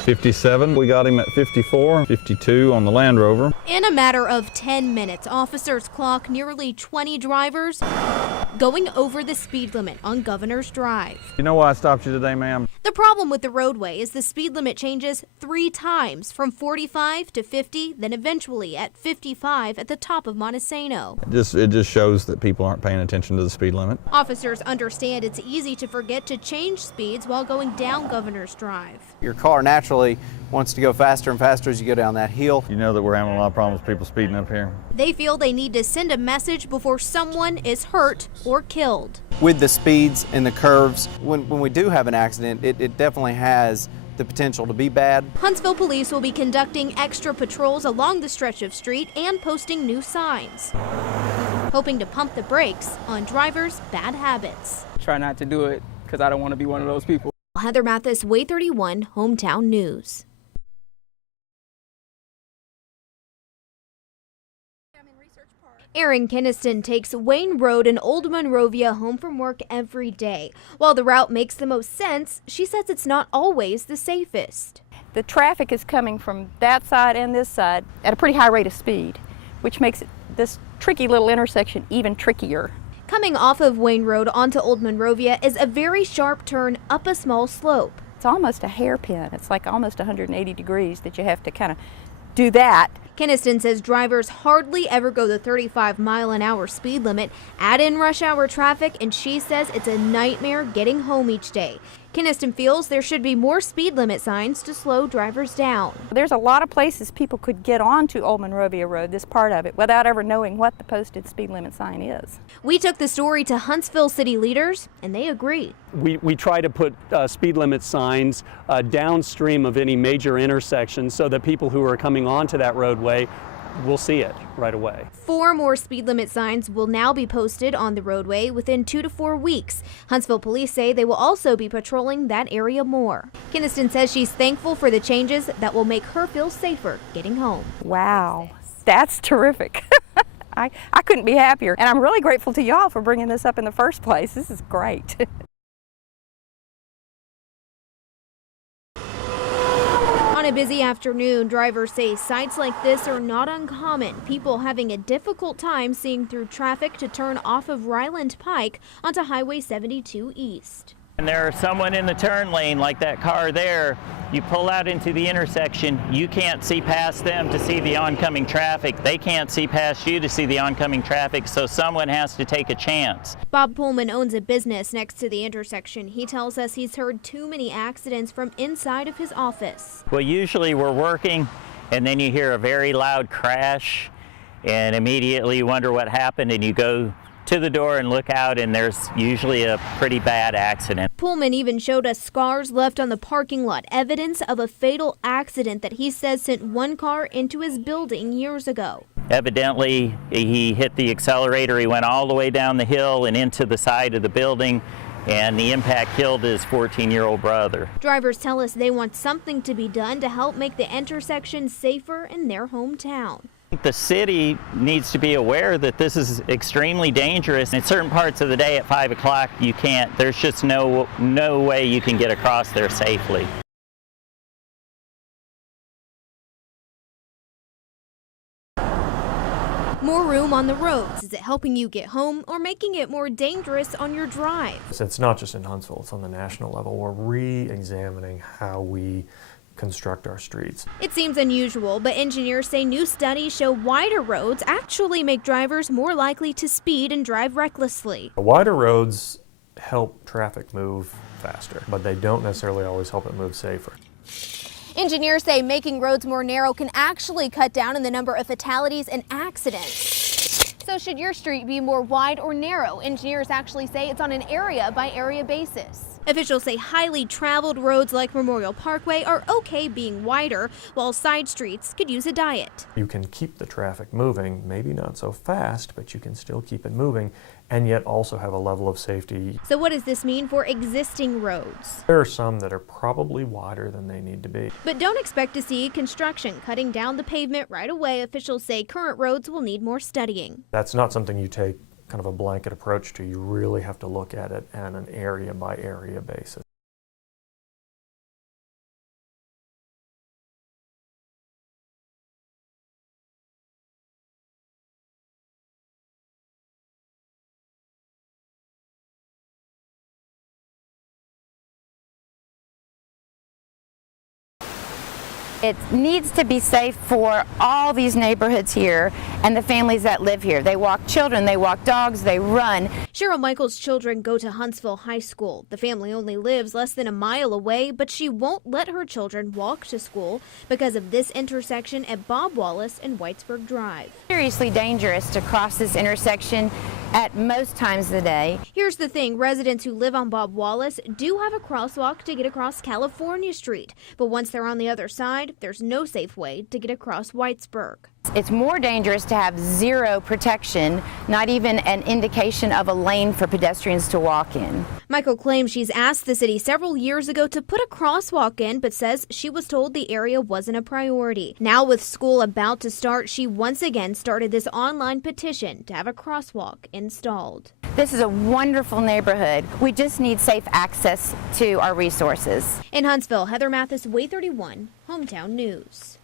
57, we got him at 54, 52 on the Land Rover. In a matter of 10 minutes, officers clock nearly 20 drivers going over the speed limit on Governor's Drive. You know why I stopped you today, ma'am? The problem with the RoadWAAY is the speed limit changes 3 times, from 45 to 50, then eventually at 55 at the top of Montesano. It just shows that people aren't paying attention to the speed limit. Officers understand it's easy to forget to change speeds while going down Governor's Drive. Your car naturally wants to go faster and faster as you go down that hill. You know that we're having a lot of problems with people speeding up here. They feel they need to send a message before someone is hurt or killed. With the speeds and the curves, when we do have an accident, it definitely has the potential to be bad. Huntsville police will be conducting extra patrols along the stretch of street and posting new signs, hoping to pump the brakes on drivers' bad habits. Try not to do it because I don't want to be one of those people. Heather Mathis, WAAY 31, Hometown News. Erin Keniston takes Wayne Road in Old Monrovia home from work every day. While the route makes the most sense, she says it's not always the safest. The traffic is coming from that side and this side at a pretty high rate of speed, which makes this tricky little intersection even trickier. Coming off of Wayne Road onto Old Monrovia is a very sharp turn up a small slope. It's almost a hairpin. It's like almost 180 degrees that you have to kind of do that. Keniston says drivers hardly ever go the 35-mile-an-hour speed limit, add in rush hour traffic, and she says it's a nightmare getting home each day. Keniston feels there should be more speed limit signs to slow drivers down. There's a lot of places people could get onto Old Monrovia Road, this part of it, without ever knowing what the posted speed limit sign is. We took the story to Huntsville city leaders, and they agree. We try to put speed limit signs downstream of any major intersections so that people who are coming onto that roadway will see it right away. 4 more speed limit signs will now be posted on the RoadWAAY within 2 to 4 weeks. Huntsville police say they will also be patrolling that area more. Keniston says she's thankful for the changes that will make her feel safer getting home. Wow, that's terrific. I couldn't be happier, and I'm really grateful to y'all for bringing this up in the first place. This is great. On a busy afternoon, drivers say sights like this are not uncommon. People having a difficult time seeing through traffic to turn off of Ryland Pike onto Highway 72 East. And there's someone in the turn lane like that car there. You pull out into the intersection, you can't see past them to see the oncoming traffic. They can't see past you to see the oncoming traffic, so someone has to take a chance. Bob Pullman owns a business next to the intersection. He tells us he's heard too many accidents from inside of his office. Well, usually we're working and then you hear a very loud crash and immediately you wonder what happened and you go to the door and look out, and there's usually a pretty bad accident. Pullman even showed us scars left on the parking lot, evidence of a fatal accident that he says sent one car into his building years ago. Evidently, he hit the accelerator, he went all the way down the hill and into the side of the building, and the impact killed his 14-year-old brother. Drivers tell us they want something to be done to help make the intersection safer in their hometown. The city needs to be aware that this is extremely dangerous. In certain parts of the day at 5 o'clock, you can't. There's just no way you can get across there safely. More room on the roads. Is it helping you get home or making it more dangerous on your drive? It's not just in Huntsville, it's on the national level. We're re-examining how we construct our streets. It seems unusual, but engineers say new studies show wider roads actually make drivers more likely to speed and drive recklessly. Wider roads help traffic move faster, but they don't necessarily always help it move safer. Engineers say making roads more narrow can actually cut down on the number of fatalities and accidents. So should your street be more wide or narrow? Engineers actually say it's on an area-by-area basis. Officials say highly traveled roads like Memorial Parkway are okay being wider, while side streets could use a diet. You can keep the traffic moving, maybe not so fast, but you can still keep it moving and yet also have a level of safety. So what does this mean for existing roads? There are some that are probably wider than they need to be. But don't expect to see construction cutting down the pavement right away. Officials say current roads will need more studying. That's not something you take kind of a blanket approach to. You really have to look at it on an area by area basis. It needs to be safe for all these neighborhoods here and the families that live here. They walk children, they walk dogs, they run. Cheryl Michaels' children go to Huntsville High School. The family only lives less than a mile away, but she won't let her children walk to school because of this intersection at Bob Wallace and Whitesburg Drive. Seriously dangerous to cross this intersection at most times of the day. Here's the thing, residents who live on Bob Wallace do have a crosswalk to get across California Street, but once they're on the other side, there's no safe way to get across Whitesburg. It's more dangerous to have zero protection, not even an indication of a lane for pedestrians to walk in. Michael claims she's asked the city several years ago to put a crosswalk in, but says she was told the area wasn't a priority. Now with school about to start, she once again started this online petition to have a crosswalk installed. This is a wonderful neighborhood. We just need safe access to our resources. In Huntsville, Heather Mathis, WAAY 31, Hometown News.